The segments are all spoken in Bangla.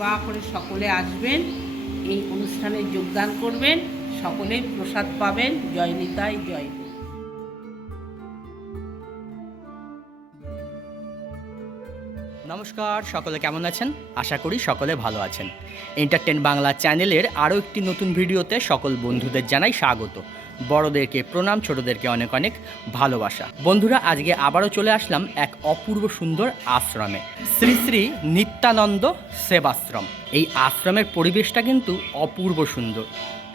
কৃপা করে সকলে আসবেন, এই অনুষ্ঠানে যোগদান করবেন, সকলেই প্রসাদ পাবেন। জয় নিতাই, জয় গুরু। নমস্কার, সকলে কেমন আছেন? আশা করি সকলে ভালো আছেন। এন্টারটেন বাংলা চ্যানেলের আরও একটি নতুন ভিডিওতে সকল বন্ধুদের জানাই স্বাগত। বড়দেরকে প্রণাম, ছোটদেরকে অনেক অনেক ভালোবাসা। বন্ধুরা, আজকে আবারও চলে আসলাম এক অপূর্ব সুন্দর আশ্রমে, শ্রী শ্রী নিত্যানন্দ সেবাশ্রম। এই আশ্রমের পরিবেশটা কিন্তু অপূর্ব সুন্দর,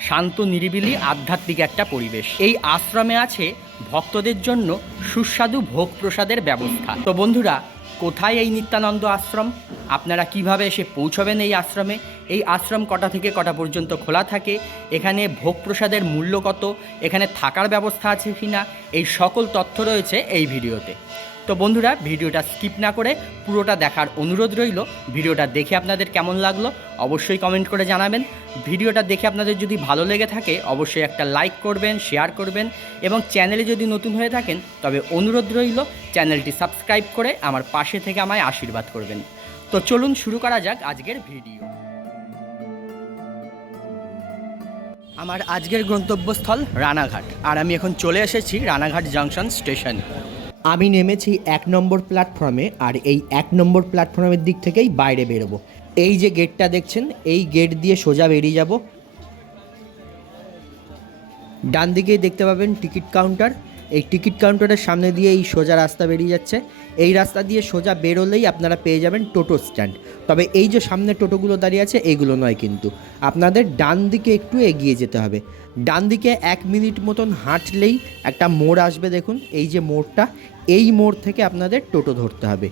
শান্ত নিরিবিলি আধ্যাত্মিক একটা পরিবেশ। এই আশ্রমে আছে ভক্তদের জন্য সুস্বাদু ভোগ প্রসাদের ব্যবস্থা। তো বন্ধুরা, কোথায় এই নিত্যানন্দ আশ্রম, আপনারা কিভাবে এসে পৌঁছবেন এই আশ্রমে, এই আশ্রম কটা থেকে কটা পর্যন্ত খোলা থাকে, এখানে ভোগ প্রসাদের মূল্য কত, এখানে থাকার ব্যবস্থা আছে কি না, এই সকল তথ্য রয়েছে এই ভিডিওতে। তো বন্ধুরা, ভিডিওটা স্কিপ না করে পুরোটা দেখার অনুরোধ রইল। ভিডিওটা দেখে আপনাদের কেমন লাগলো অবশ্যই কমেন্ট করে জানাবেন। ভিডিওটা দেখে আপনাদের যদি ভালো লেগে থাকে অবশ্যই একটা লাইক করবেন, শেয়ার করবেন, এবং চ্যানেলে যদি নতুন হয়ে থাকেন তবে অনুরোধ রইল চ্যানেলটি সাবস্ক্রাইব করে আমার পাশে থেকে আমায় আশীর্বাদ করবেন। তো চলুন শুরু করা যাক আজকের ভিডিও। আমার আজকের গন্তব্যস্থল রানাঘাট, আর আমি এখন চলে এসেছি রানাঘাট জাংশন স্টেশন। আমি নেমেছি 1 নম্বর প্ল্যাটফর্মে, আর এই 1 নম্বর প্ল্যাটফর্মের দিক থেকেই বাইরে বেরোবো। এই যে গেটটা দেখছেন, এই গেট দিয়ে সোজা বেরিয়ে যাব। ডান দিকেই দেখতে পাবেন টিকিট কাউন্টার। এই টিকিট কাউন্টারের সামনে দিয়ে এই সোজা রাস্তা বেরিয়ে যাচ্ছে। এই রাস্তা দিয়ে সোজা বেরোলেই আপনারা পেয়ে যাবেন টোটো স্ট্যান্ড। তবে এই যে সামনে টোটোগুলো দাঁড়িয়ে আছে এইগুলো নয়, কিন্তু আপনাদের ডান দিকে একটু এগিয়ে যেতে হবে। ডান দিকে 1 মিনিট মতন হাঁটলেই একটা মোড় আসবে, দেখুন এই যে মোড়টা, এই মোড় থেকে আপনাদের টোটো ধরতে হবে।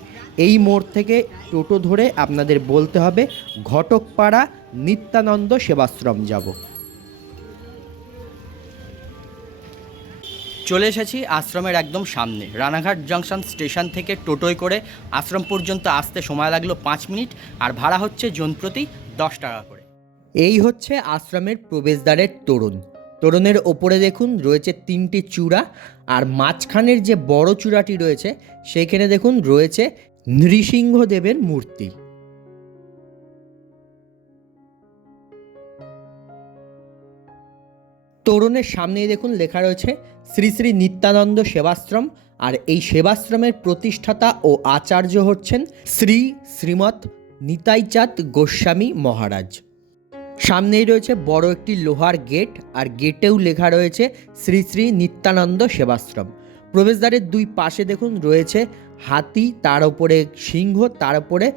এই মোড় থেকে টোটো ধরে আপনাদের বলতে হবে ঘটকপাড়া নিত্যানন্দ সেবাশ্রম যাব। চলে এসেছি আশ্রমের একদম সামনে। রানাঘাট জংশন স্টেশন থেকে টোটোয় করে আশ্রম পর্যন্ত আসতে সময় লাগলো 5 মিনিট, আর ভাড়া হচ্ছে জনপ্রতি 10 টাকা করে। এই হচ্ছে আশ্রমের প্রবেশদ্বারের তোরণ। তোরণের ওপরে দেখুন রয়েছে 3টি চূড়া, আর মাঝখানের যে বড় চূড়াটি রয়েছে সেইখানে দেখুন রয়েছে নৃসিংহদেবের মূর্তি। তোরণের সামনেই দেখুন লেখা রয়েছে শ্রী শ্রী নিত্যানন্দ সেবাশ্রম, আর এই সেবাশ্রমের প্রতিষ্ঠাতা ও আচার্য হচ্ছেন শ্রী শ্রীমৎ নিতাইচাঁদ গোস্বামী মহারাজ। সামনেই রয়েছে বড় একটি লোহার গেট, আর গেটেও লেখা রয়েছে শ্রী শ্রী নিত্যানন্দ সেবাশ্রম। প্রবেশদ্বারের 2 পাশে দেখুন রয়েছে হাতি, তার উপরে সিংহ, তার উপরে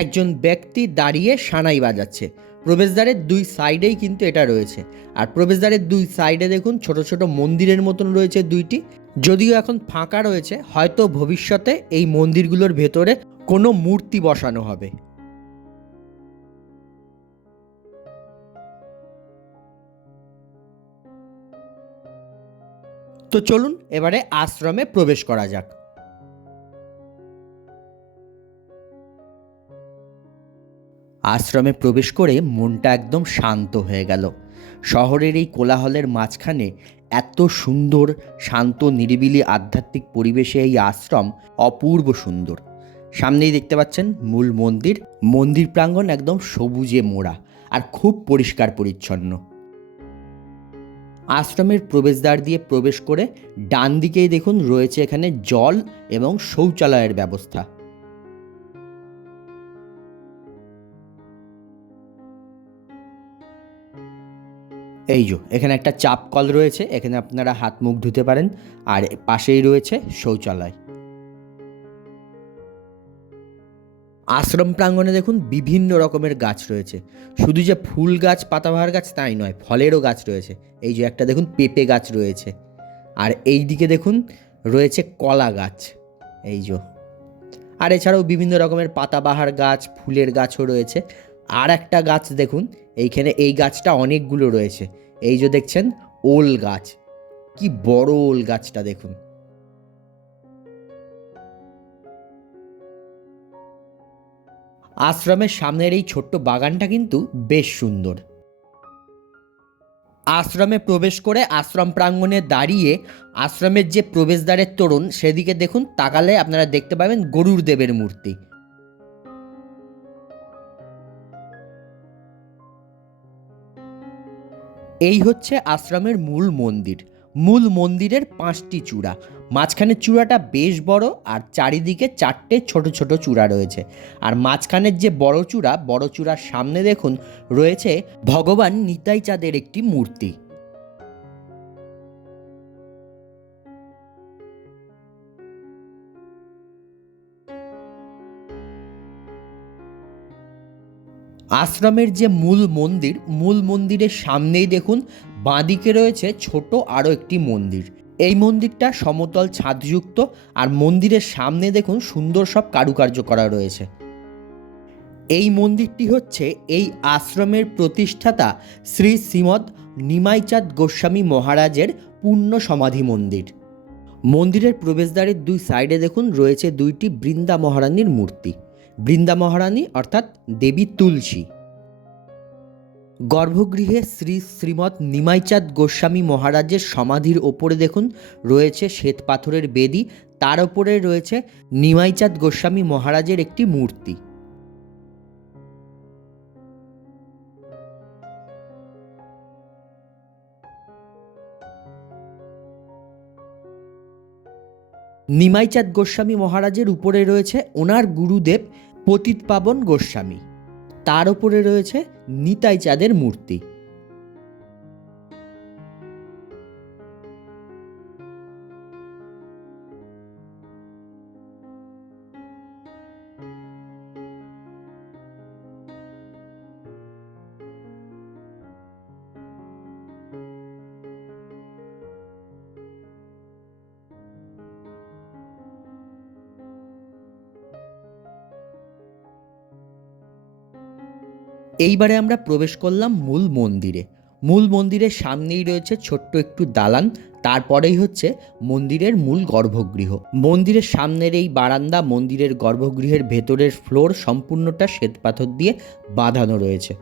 একজন ব্যক্তি দাঁড়িয়ে সানাই বাজাচ্ছে। প্রবেশদ্বারের 2 সাইডেই কিন্তু এটা রয়েছে। আর প্রবেশদ্বারের 2 সাইডে দেখুন ছোট ছোট মন্দিরের মতন রয়েছে 2টি, যদিও এখন ফাঁকা রয়েছে, হয়তো ভবিষ্যতে এই মন্দিরগুলোর ভেতরে কোনো মূর্তি বসানো হবে। তো চলুন এবারে আশ্রমে প্রবেশ করা যাক। আশ্রমে প্রবেশ করে মনটা একদম শান্ত হয়ে গেল। শহরের এই কোলাহলের মাঝখানে এত সুন্দর শান্ত নিরিবিলি আধ্যাত্মিক পরিবেশে এই আশ্রম অপূর্ব সুন্দর। সামনেই দেখতে পাচ্ছেন মূল মন্দির। মন্দির প্রাঙ্গণ একদম সবুজে মোড়া আর খুব পরিষ্কার পরিচ্ছন্ন। আশ্রমের প্রবেশদ্বার দিয়ে প্রবেশ করে ডান দিকেই দেখুন রয়েছে এখানে জল এবং শৌচালয়ের ব্যবস্থা। এই যে এখানে একটা চাপ কল রয়েছে, এখানে আপনারা হাত মুখ ধুতে পারেন, আর পাশেই রয়েছে শৌচালয়। আশ্রম প্রাঙ্গণে দেখুন বিভিন্ন রকমের গাছ রয়েছে, শুধু যে ফুল গাছ পাতাবাহার গাছ তাই নয়, ফলেরও গাছ রয়েছে। এই যে একটা দেখুন পেঁপে গাছ রয়েছে, আর এই দিকে দেখুন রয়েছে কলা গাছ, এই যে। আর এছাড়াও বিভিন্ন রকমের পাতাবাহার গাছ, ফুলের গাছও রয়েছে। আর একটা গাছ দেখুন এইখানে, এই গাছটা অনেকগুলো রয়েছে, এই যে দেখছেন ওল গাছ, কি বড় ওল গাছটা দেখুন। আশ্রমের সামনের এই ছোট্ট বাগানটা কিন্তু বেশ সুন্দর। আশ্রমে প্রবেশ করে আশ্রম প্রাঙ্গণে দাঁড়িয়ে আশ্রমের যে প্রবেশদ্বারের তোরণ সেদিকে দেখুন, তাকালে আপনারা দেখতে পাবেন গরুর দেবের মূর্তি। এই হচ্ছে আশ্রমের মূল মন্দির। মূল মন্দিরের 5টি চূড়া, মাঝখানের চূড়াটা বেশ বড় আর চারিদিকে 4টে ছোট ছোট চূড়া রয়েছে। আর মাঝখানের যে বড় চূড়ার সামনে দেখুন রয়েছে ভগবান নিতাই চাঁদের একটি মূর্তি। আশ্রমের যে মূল মন্দিরের সামনেই দেখুন বাঁদিকে রয়েছে ছোট আরও একটি মন্দির। এই মন্দিরটা সমতল ছাদযুক্ত আর মন্দিরের সামনে দেখুন সুন্দর সব কারুকার্য করা রয়েছে। এই মন্দিরটি হচ্ছে এই আশ্রমের প্রতিষ্ঠাতা শ্রী শ্রীমৎ নিমাইচাঁদ গোস্বামী মহারাজের পূর্ণ সমাধি মন্দির। মন্দিরের প্রবেশদ্বারের 2 সাইডে দেখুন রয়েছে 2টি বৃন্দা মহারানীর মূর্তি। বৃন্দা মহারানী অর্থাৎ দেবী তুলসী। গর্ভগৃহে শ্রী শ্রীমৎ নিমাইচাঁদ গোস্বামী মহারাজের সমাধির ওপরে দেখুন রয়েছে শ্বেত পাথরের বেদি, তার ওপরে রয়েছে নিমাইচাঁদ গোস্বামী মহারাজের একটি মূর্তি। নিমাইচাঁদ গোস্বামী মহারাজের উপরে রয়েছে ওনার গুরুদেব পতিতপাবন গোস্বামী, তার উপরে রয়েছে নিতাই চাঁদের মূর্তি। এইবারে আমরা প্রবেশ করলাম মূল মন্দিরের সামনেই রয়েছে ছোট্ট একটু দালান, তারপরেই হচ্ছে মন্দিরের মূল গর্ভগৃহ। মন্দিরের সামনের এই বারান্দা, মন্দিরের গর্ভগৃহের ভেতরের ফ্লোর সম্পূর্ণটা শ্বেতপাথর দিয়ে বাঁধানো রয়েছে।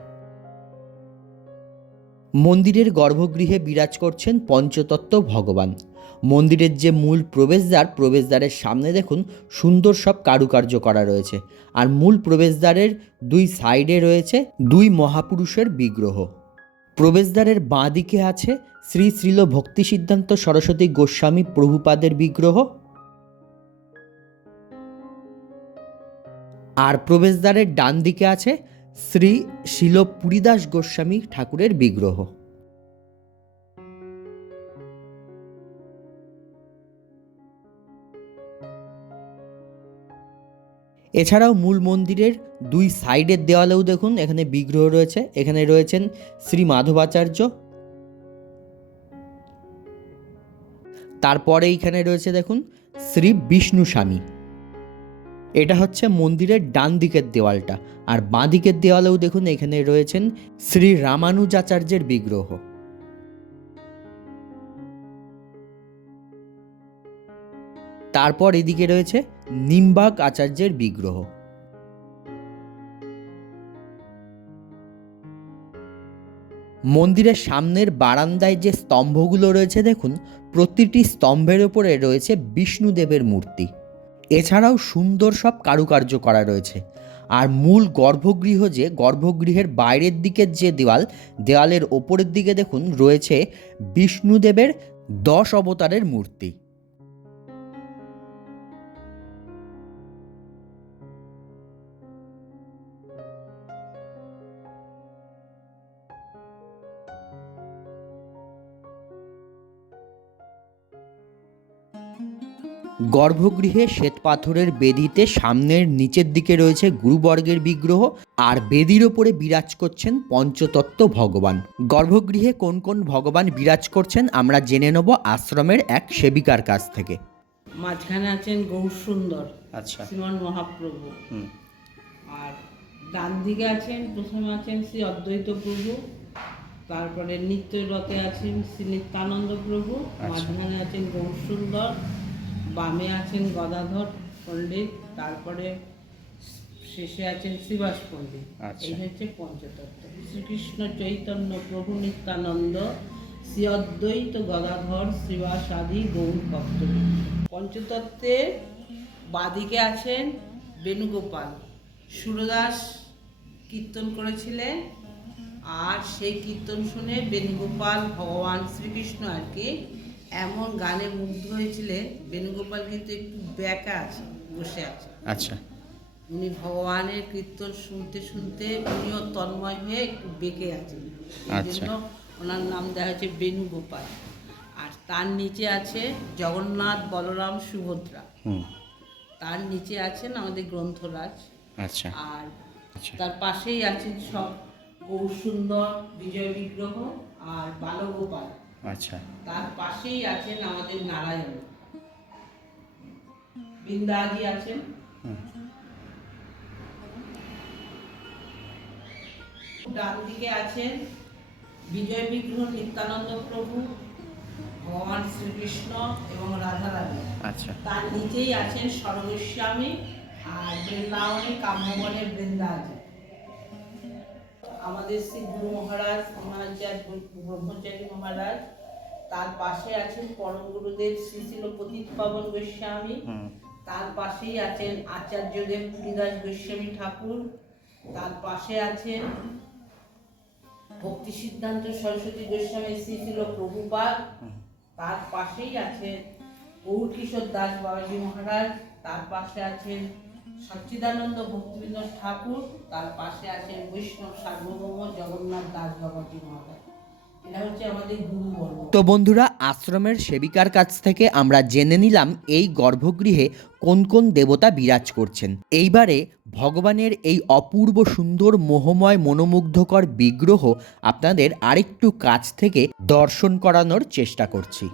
মন্দিরের গর্ভগৃহে বিরাজ করছেন পঞ্চতত্ত্ব ভগবান। মন্দিরের যে মূল প্রবেশদ্বারের সামনে দেখুন সুন্দর সব কারুকার্য করা রয়েছে। আর মূল প্রবেশদ্বারের 2 সাইডে রয়েছে 2 মহাপুরুষের বিগ্রহ। প্রবেশদ্বারের বাঁ দিকে আছে শ্রী শ্রীল ভক্তি সিদ্ধান্ত সরস্বতী গোস্বামী প্রভুপাদের বিগ্রহ, আর প্রবেশদ্বারের ডান দিকে আছে শ্রী শিল পুরীদাস গোস্বামী ঠাকুরের বিগ্রহ। এছাড়াও মূল মন্দিরের 2 সাইডের দেওয়ালেও দেখুন এখানে বিগ্রহ রয়েছে। এখানে রয়েছেন শ্রী মাধবাচার্য, তারপরে এইখানে রয়েছে দেখুন শ্রী বিষ্ণু স্বামী। এটা হচ্ছে মন্দিরের ডান দিকের দেওয়ালটা। আর বাঁ দিকের দেওয়ালেও দেখুন এখানে রয়েছেন শ্রী রামানুজাচার্যের বিগ্রহ। তারপর এদিকে রয়েছে নিম্বাক আচার্যের বিগ্রহ। মন্দিরের সামনের বারান্দায় যে স্তম্ভগুলো রয়েছে দেখুন প্রতিটি স্তম্ভের উপরে রয়েছে বিষ্ণুদেবের মূর্তি। এছাড়াও সুন্দর সব কারুকার্য করা রয়েছে। আর মূল গর্ভগৃহের বাইরের দিকের যে দেওয়ালের ওপরের দিকে দেখুন রয়েছে বিষ্ণুদেবের 10 অবতারের মূর্তি। গর্ভগৃহে শ্বেতপাথরের বেদিতে সামনের নিচের দিকে রয়েছে গুরুবর্গের বিগ্রহ, আর বেদির ওপরে বিরাজ করছেন পঞ্চতত্ত্ব ভগবান। গর্ভগৃহে কোন কোন ভগবান বিরাজ করছেন আমরা জেনে নেব আশ্রমের এক সেবিকার কাছ থেকে। মাঝখানে আছেন গৌরসুন্দর, আচ্ছা, শ্রীমান মহাপ্রভু। আর ডান দিকে প্রথমে আছেন শ্রী অদ্বৈত প্রভু, তারপরে নিত্যরতে আছেন শ্রী নিত্যানন্দ প্রভু, মাঝখানে আছেন গৌরসুন্দর, বামে আছেন গদাধর পণ্ডিত, তারপরে শেষে আছেন শ্রীবাস পণ্ডিত। এই হচ্ছে পঞ্চতত্ত্ব। শ্রীকৃষ্ণ চৈতন্য প্রভু নিত্যানন্দ শ্রী অদ্বৈত গদাধর শ্রীবাস আদি গৌর ভক্ত। পঞ্চতত্ত্বের বাদিকে আছেন বেণুগোপাল। সুরদাস কীর্তন করেছিলেন, আর সেই কীর্তন শুনে বেণুগোপাল ভগবান শ্রীকৃষ্ণ আর কি এমন গানে মুগ্ধ হয়েছিলেন। বেণুগোপাল কিন্তু একটু ব্যাকা আছে, বসে আছে। আচ্ছা উনি ভগবানের কীর্তন শুনতে শুনতে উনিও তন্ময় হয়ে একটু বেঁকে আছেন, এই আচ্ছা। জন্য ওনার নাম দেওয়া হয়েছে বেণুগোপাল। আর তার নিচে আছে জগন্নাথ, বলরাম, সুভদ্রা। হুম। তার নিচে আছেন আমাদের গ্রন্থরাজ। আচ্ছা আর আচ্ছা তার পাশেই আছেন সব গৌরসুন্দর, বিজয় বিগ্রহ আর বালগোপাল। আচ্ছা তার পাশেই আছেন আমাদের নারায়ণ, বৃন্দাজি আছেন। হুম। ডান দিকে আছেন বিজয় বিগ্রহ, নিত্যানন্দ প্রভু, ভগবান শ্রীকৃষ্ণ এবং রাধারানী। আচ্ছা তার নিচেই আছেন সর্বস্বামী আর বৃন্দাবনে কাম্যবনের বৃন্দাজি। আমাদের শ্রী গুরু মহারাজ মহাচার্য ব্রহ্মচারী মহারাজ। তার পাশে আছেন পরম গুরুদেব শ্রী শ্রীল পতিত পাবন গোস্বামী। হুম। তার পাশেই আছেন আচার্যদেব পুরীদাস গোস্বামী ঠাকুর। তার পাশে আছেন ভক্তি সিদ্ধান্ত সরস্বতী গোস্বামী শ্রী শ্রীল প্রভুপাদ। তার পাশেই আছেন গৌর কিশোর দাস বাবাজি মহারাজ। তার পাশে আছেন সচ্চিদানন্দ ভক্তিবিনোদ ঠাকুর। তার পাশে আছেন বৈষ্ণব সার্বভৌম জগন্নাথ দাস বাবাজি মহারাজ। এটা হচ্ছে আমাদের গুরুবর্গ। তো বন্ধুরা, আশ্রমের সেবিকার কাছ থেকে আমরা জেনে নিলাম এই গর্ভগৃহে কোন কোন দেবতা বিরাজ করছেন। এইবারে ভগবানের এই অপূর্ব সুন্দর মোহময় মনোমুগ্ধকর বিগ্রহ আপনাদের আরেকটু কাছ থেকে দর্শন করানোর চেষ্টা করছি।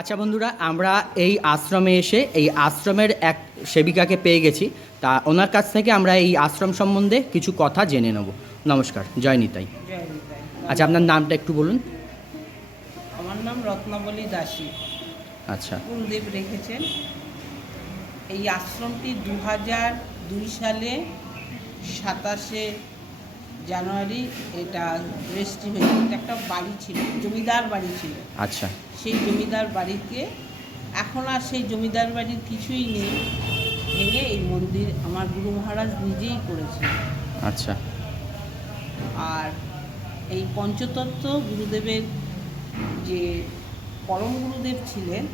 আচ্ছা বন্ধুরা, আমরা এই আশ্রমে এসে এই আশ্রমের এক সেবিকাকে পেয়ে গেছি। তা ওনার কাছ থেকে আমরা এই আশ্রম সম্বন্ধে কিছু কথা জেনে নেব। নমস্কার, জয় নিতাই। জয় নিতাই। আচ্ছা, আপনার নামটা একটু বলুন। আমার নাম রত্নাবলী দাসী। আচ্ছা গুরুদেব রেখেছেন। এই আশ্রমটি 2002 সালে 27শে জানুয়ারি এটা রেজিস্ট্রি হয়েছে। এটা একটা বাড়ি ছিল, জমিদার বাড়ি ছিল। আচ্ছা সেই জমিদার বাড়িতে এখন আর সেই জমিদার বাড়ির কিছুই নেই, ভেঙে এই মন্দির আমার গুরু মহারাজ নিজেই করেছেন। আচ্ছা আর এই পঞ্চতত্ত্ব গুরুদেবের যে পরম গুরুদেব ছিলেন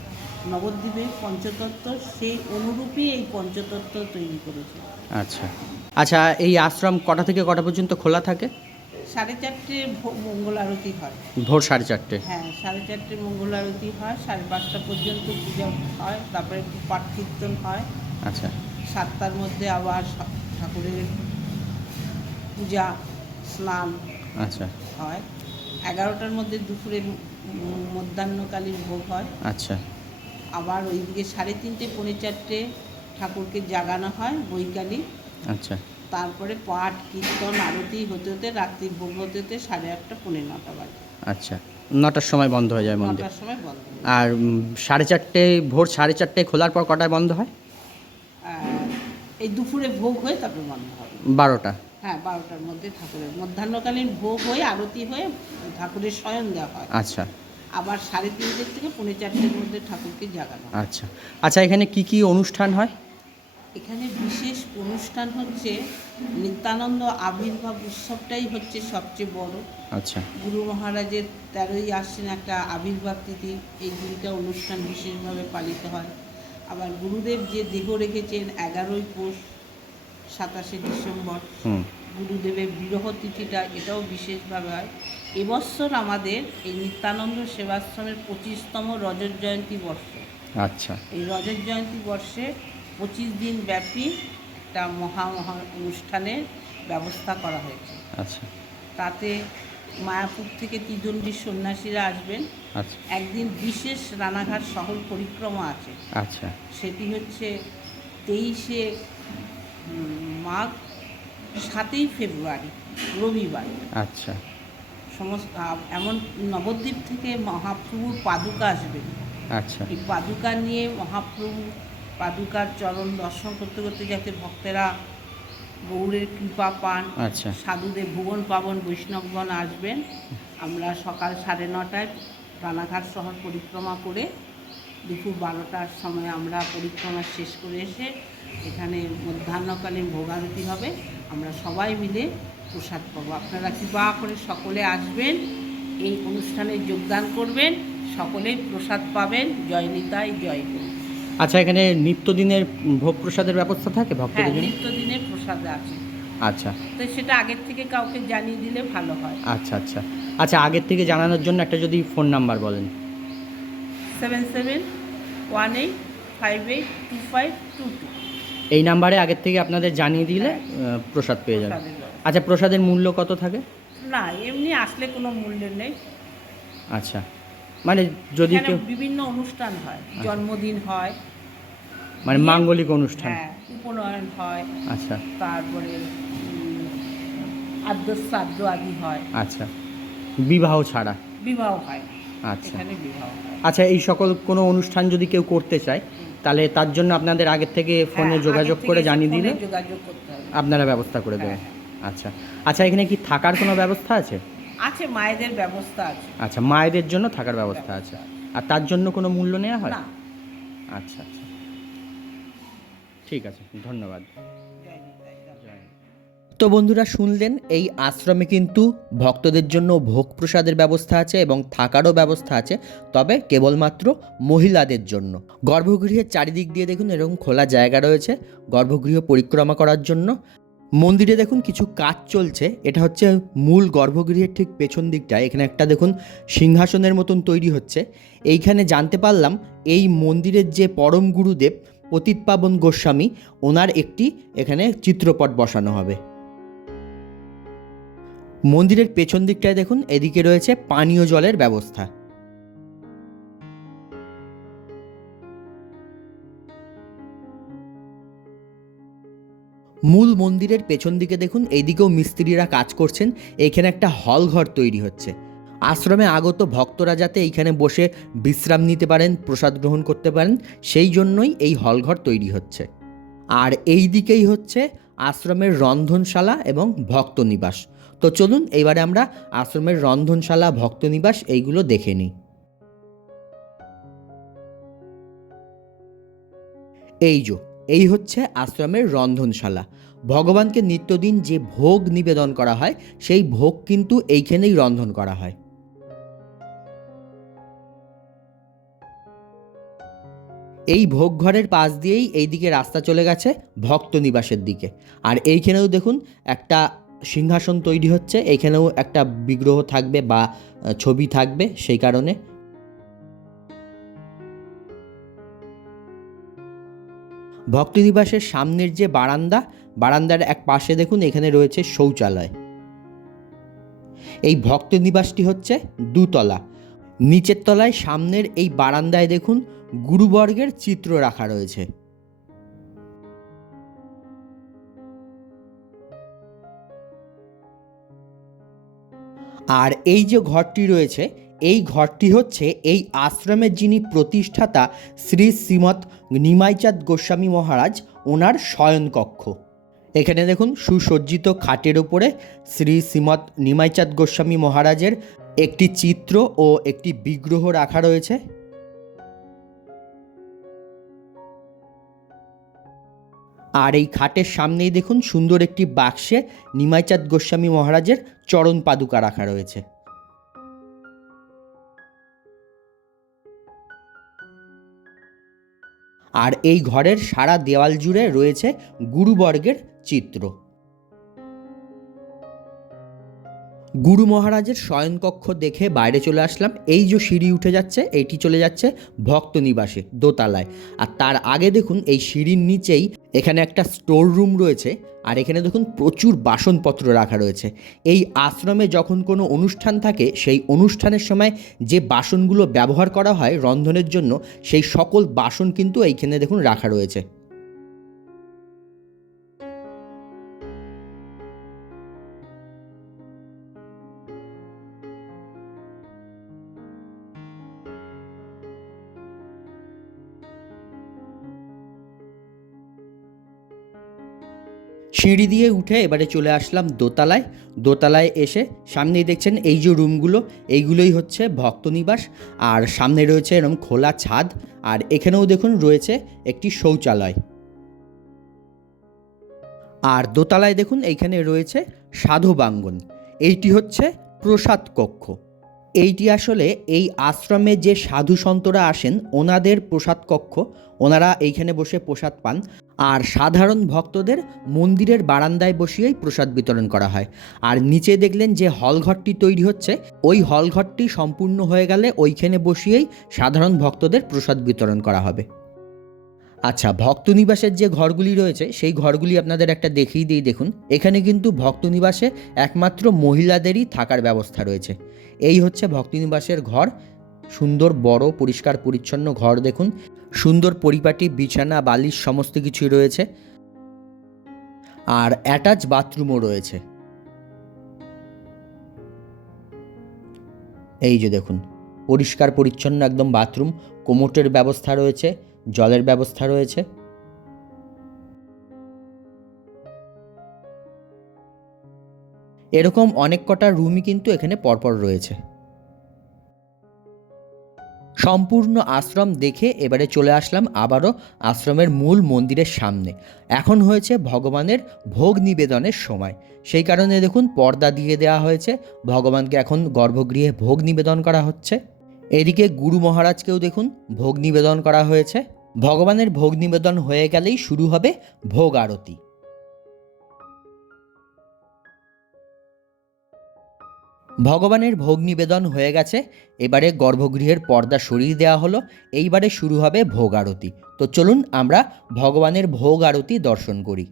নবদ্বীপের পঞ্চতত্ত্ব, সেই অনুরূপই এই পঞ্চতত্ত্ব তৈরি করেছে। আচ্ছা আচ্ছা, এই আশ্রম কটা থেকে কটা পর্যন্ত খোলা থাকে? 4:30 মঙ্গল আরতি হয়। ভোর 4:30। হ্যাঁ, 4:30 মঙ্গল আরতি হয়, 5:30 পর্যন্ত পূজা হয়, তারপরে একটু পাঠ কীর্তন হয়। আচ্ছা 7টার মধ্যে আবার ঠাকুরের পূজা স্নান আচ্ছা হয়। 11টার মধ্যে দুপুরে মধ্যাহ্নকালীন ভোগ হয়। আচ্ছা আবার ওইদিকে 3:30 পৌনে 4টে ঠাকুরকে জাগানো হয় বৈকালী। আচ্ছা তারপরে পাঠ কীর্তন আরতি হতে হতে রাত্রি ভোগ হতে হতে 8:30 পৌনে 9টা বাজে। আচ্ছা, 9টার সময় বন্ধ হয়ে যায় মন্দির। 9টার সময় বন্ধ হয়। আর 4:30, ভোর 4:30 খোলার পর কটায় বন্ধ হয়? এই দুপুরে ভোগ হয়ে তারপরে বন্ধ হবে 12টা। হ্যাঁ, 12টার মধ্যে ঠাকুরের মধ্যাহ্নকালীন ভোগ হয়ে আরতি হয়ে ঠাকুরের শয়ন দেওয়া হয়। আচ্ছা আবার 3:30 থেকে পৌনে 4টের মধ্যে ঠাকুরকে জাগানো হয়। আচ্ছা আচ্ছা, এখানে কি কি অনুষ্ঠান হয়? এখানে বিশেষ অনুষ্ঠান হচ্ছে নিত্যানন্দ আবির্ভাব উৎসবটাই হচ্ছে সবচেয়ে বড়। আচ্ছা গুরু মহারাজের 13ই আশ্বিন একটা আবির্ভাব তিথি, এই দুইটা অনুষ্ঠান বিশেষভাবে পালিত হয়। আবার গুরুদেব যে দেহ রেখেছেন 11ই পৌষ, 27শে ডিসেম্বর হুম। গুরুদেবের বিরহ তিথিটা, এটাও বিশেষভাবে হয়। এবছর আমাদের এই নিত্যানন্দ সেবাশ্রমের 25তম রজত জয়ন্তী বর্ষ। আচ্ছা। এই রজত জয়ন্তী বর্ষে 25 দিন ব্যাপী একটা মহা অনুষ্ঠানের ব্যবস্থা করা হয়েছে। আচ্ছা তাতে মায়াপুর থেকে ত্রিদণ্ডী সন্ন্যাসীরা আসবেন। আচ্ছা একদিন বিশেষ রানাঘাট শহর পরিক্রমা আছে। আচ্ছা সেটি হচ্ছে 23শে মাঘ, 7ই ফেব্রুয়ারি রবিবার। আচ্ছা সমস্ত এমন নবদ্বীপ থেকে মহাপ্রভুর পাদুকা আসবেন। আচ্ছা এই পাদুকা নিয়ে মহাপ্রভু পাদুকার চরণ দর্শন করতে করতে যাতে ভক্তেরা গৌড়ের কৃপা পান, আচ্ছা সাধুদের ভুবন পাবন বৈষ্ণবগণ আসবেন। আমরা সকাল 9:30টায় রানাঘাট শহর পরিক্রমা করে দুপুর 12টার সময় আমরা পরিক্রমা শেষ করে এসে এখানে মধ্যাহ্নকালীন ভোগারতি হবে। আমরা সবাই মিলে প্রসাদ পাবো। আপনারা কৃপা করে সকলে আসবেন, এই অনুষ্ঠানে যোগদান করবেন, সকলেই প্রসাদ পাবেন। জয় নিতাই, জয় গুরু। আচ্ছা, এখানে নিত্যদিনের ভোগ প্রসাদের ব্যবস্থা থাকে হ্যাঁ, ভক্তদের জন্য? নিত্যদিনের প্রসাদ আছে। আচ্ছা তো সেটা আগের থেকে কাউকে জানিয়ে দিলে ভালো হয়। আচ্ছা আচ্ছা আচ্ছা, আগের থেকে জানানোর জন্য একটা যদি ফোন নাম্বার বলেন। 7718582522। এই নাম্বারে আগের থেকে আপনাদের জানিয়ে দিলে প্রসাদ পেয়ে যাবেন। প্রসাদের ব্যবস্থা। আচ্ছা, প্রসাদের মূল্য কত থাকে? না, এমনি আসলে কোনো মূল্য নেই। আচ্ছা, মানে যদি এখানে কেউ বিভিন্ন অনুষ্ঠান হয়, জন্মদিন হয়, মানে মাঙ্গলিক অনুষ্ঠান। হ্যাঁ, উপনয়ন হয়, আচ্ছা তারপরে আদ্য শ্রাদ্ধ আদি হয়, আচ্ছা, বিবাহ ছাড়া? বিবাহ হয় না। আচ্ছা এখানে বিবাহ হয়। আচ্ছা, এই সকল কোনো অনুষ্ঠান যদি কেউ করতে চায় তাহলে তার জন্য আপনাদের আগের থেকে ফোনে হ্যাঁ, যোগাযোগ আগে থেকে করে এসে জানিয়ে ফোনে দিলে যোগাযোগ করতে হবে। আপনারা ব্যবস্থা করে দেবেন? আচ্ছা আচ্ছা, এখানে কি থাকার কোনো ব্যবস্থা আছে? আছে, মায়েদের ব্যবস্থা আছে। আচ্ছা, মায়েদের জন্য থাকার ব্যবস্থা আছে। আর তার জন্য কোনো মূল্য নেওয়া হয়? না। আচ্ছা আচ্ছা, ঠিক আছে, ধন্যবাদ। জয় নিতাই, জয়। তো বন্ধুরা, শুনলেন এই আশ্রমে কিন্তু ভক্তদের জন্য ভোগ প্রসাদের ব্যবস্থা আছে এবং থাকারও ব্যবস্থা আছে, তবে কেবলমাত্র মহিলাদের জন্য। গর্ভগৃহের চারিদিক দিয়ে দেখুন এরকম খোলা জায়গা রয়েছে গর্ভগৃহ পরিক্রমা করার জন্য। মন্দিরে দেখুন কিছু কাজ চলছে, এটা হচ্ছে মূল গর্ভগৃহের ঠিক পেছন দিকটা। এখানে একটা দেখুন সিংহাসনের মতন তৈরি হচ্ছে। এইখানে জানতে পারলাম এই মন্দিরের যে পরম গুরুদেব পতিতপাবন গোস্বামী, ওনার একটি এখানে চিত্রপট বসানো হবে। মন্দিরের পেছন দিকটায় দেখুন এদিকে রয়েছে পানীয় জলের ব্যবস্থা। মূল মন্দিরের পেছন দিকে দেখুন এইদিকেও মিস্ত্রিরা কাজ করছেন। এইখানে একটা হল ঘর তৈরি হচ্ছে। আশ্রমে আগত ভক্তরা যাতে এইখানে বসে বিশ্রাম নিতে পারেন, প্রসাদ গ্রহণ করতে পারেন, সেই জন্যই এই হলঘর তৈরি হচ্ছে। আর এই দিকেই হচ্ছে আশ্রমের রন্ধনশালা এবং ভক্তনিবাস। তো চলুন এইবারে আমরা আশ্রমের রন্ধনশালা, ভক্তনিবাস এইগুলো দেখে নিই। এই হচ্ছে আশ্রমের রন্ধনশালা। ভগবানকে নিত্যদিন যে ভোগ নিবেদন করা হয় সেই ভোগ কিন্তু এইখানেই রন্ধন করা হয়। এই ভোগ ঘরের পাশ দিয়েই এইদিকে রাস্তা চলে গেছে ভক্তনিবাসের দিকে। আর এইখানেও দেখুন একটা সিংহাসন তৈরি হচ্ছে, এইখানেও একটা বিগ্রহ থাকবে বা ছবি থাকবে, সেই কারণে। ভক্তনিবাসের সামনের যে বারান্দার এক পাশে দেখুন এখানে রয়েছে শৌচালয়। এই ভক্তনিবাসটি হচ্ছে 2 তলা। নিচের তলায় সামনের এই বারান্দায় দেখুন গুরুবর্গের চিত্র রাখা রয়েছে। আর এই যে ঘরটি রয়েছে, এই ঘরটি হচ্ছে এই আশ্রমের যিনি প্রতিষ্ঠাতা শ্রী শ্রীমৎ নিমাইচাঁদ গোস্বামী মহারাজ, ওনার শয়নকক্ষ। এখানে দেখুন সুসজ্জিত খাটের ওপরে শ্রী শ্রীমৎ নিমাইচাঁদ গোস্বামী মহারাজের একটি চিত্র ও একটি বিগ্রহ রাখা রয়েছে। আর এই খাটের সামনেই দেখুন সুন্দর একটি বাক্সে নিমাইচাঁদ গোস্বামী মহারাজের চরণ পাদুকা রাখা রয়েছে। আর এই ঘরের সারা দেওয়াল জুড়ে রয়েছে গুরুবর্গের চিত্র। গুরু মহারাজের শয়নকক্ষ দেখে বাইরে চলে আসলাম। এই যে সিঁড়ি উঠে যাচ্ছে, এইটি চলে যাচ্ছে ভক্ত নিবাসে, দোতলায়। আর তার আগে দেখুন এই সিঁড়ির নিচেই এখানে একটা স্টোর রুম রয়েছে। আর এখানে দেখুন প্রচুর বাসনপত্র রাখা রয়েছে। এই আশ্রমে যখন কোনো অনুষ্ঠান থাকে, সেই অনুষ্ঠানের সময় যে বাসনগুলো ব্যবহার করা হয় রন্ধনের জন্য, সেই সকল বাসন কিন্তু এইখানে দেখুন রাখা রয়েছে। সিঁড়ি দিয়ে উঠে এবারে চলে আসলাম দোতলায়। দোতলায় এসে সামনেই দেখছেন এই যে রুমগুলো, এইগুলোই হচ্ছে ভক্তনিবাস। আর সামনে রয়েছে এরকম খোলা ছাদ, আর এখানেও দেখুন রয়েছে একটি শৌচালয়। আর দোতলায় দেখুন এইখানে রয়েছে সাধুবাঙ্গন, এইটি হচ্ছে প্রসাদ কক্ষ। এইটি আসলে এই আশ্রমে যে সাধু সন্তরা আসেন ওনাদের প্রসাদ কক্ষ, ওনারা এইখানে বসে প্রসাদ পান। আর সাধারণ ভক্তদের মন্দিরের বারান্দায় বসিয়েই প্রসাদ বিতরণ করা হয়। আর নিচে দেখলেন যে হলঘরটি তৈরি হচ্ছে, ওই হলঘরটি সম্পূর্ণ হয়ে গেলে ওইখানে বসিয়েই সাধারণ ভক্তদের প্রসাদ বিতরণ করা হবে। আচ্ছা, ভক্তনিবাসের যে ঘরগুলি রয়েছে সেই ঘরগুলি আপনাদের একটা দেখিয়ে দিই। দেখুন এখানে কিন্তু ভক্তনিবাসে একমাত্র মহিলাদেরই থাকার ব্যবস্থা রয়েছে। এই হচ্ছে ভক্তনিবাসের ঘর, সুন্দর বড় পরিষ্কার পরিচ্ছন্ন ঘর। দেখুন সুন্দর পরিপাটি বিছানা বালিশ সমস্ত কিছুই রয়েছে। আর অ্যাটাচ বাথরুমও রয়েছে। এই যে দেখুন পরিষ্কার পরিচ্ছন্ন একদম বাথরুম, কোমোটের ব্যবস্থা রয়েছে, জলের ব্যবস্থা রয়েছে। এরকম অনেক কটা রুমই কিন্তু এখানে পরপর রয়েছে। সম্পূর্ণ আশ্রম দেখে এবারে চলে আসলাম আবারও আশ্রমের মূল মন্দিরের সামনে। এখন হয়েছে ভগবানের ভোগ নিবেদনের সময়, সেই কারণে দেখুন পর্দা দিয়ে দেওয়া হয়েছে। ভগবানকে এখন গর্ভগৃহে ভোগ নিবেদন করা হচ্ছে। এদিকে গুরু মহারাজকেও দেখুন ভোগ নিবেদন করা হয়েছে। ভগবানের ভোগ নিবেদন হয়ে গেলেই শুরু হবে ভোগ আরতি। ভগবানের ভোগ নিবেদন হয়ে গেছে, এবারে গর্ভগৃহের পর্দা সরিয়ে দেওয়া হলো। এইবারে শুরু হবে ভোগ আরতি। তো চলুন আমরা ভগবানের ভোগ আরতি দর্শন করি।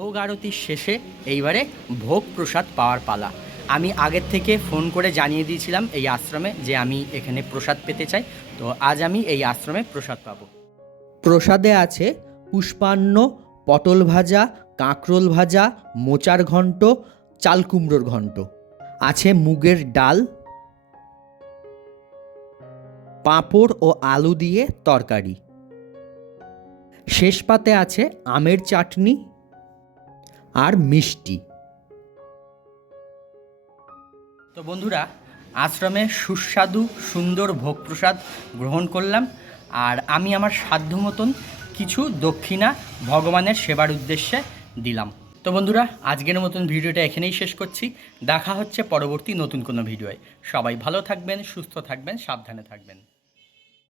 ভোগ আরতির শেষে এইবারে ভোগ প্রসাদ পাওয়ার পালা। আমি আগের থেকে ফোন করে জানিয়ে দিয়েছিলাম এই আশ্রমে যে আমি এখানে প্রসাদ পেতে চাই, তো আজ আমি এই আশ্রমে প্রসাদ পাবো। প্রসাদে আছে পুষ্পান্ন, পটল ভাজা, কাঁকরোল ভাজা, মোচার ঘন্ট, চাল কুমড়োর ঘন্ট, আছে মুগের ডাল, পাঁপড় ও আলু দিয়ে তরকারি। শেষ পাতে আছে আমের চাটনি আর মিষ্টি। তো বন্ধুরা, আশ্রমে সুস্বাদু সুন্দর ভোগ প্রসাদ গ্রহণ করলাম। আর আমি আমার সাধ্য মতন কিছু দক্ষিণা ভগবানের সেবার উদ্দেশ্যে দিলাম। তো বন্ধুরা, আজকের মতন ভিডিওটা এখানেই শেষ করছি। দেখা হচ্ছে পরবর্তী নতুন কোনো ভিডিওয়। সবাই ভালো থাকবেন, সুস্থ থাকবেন, সাবধানে থাকবেন।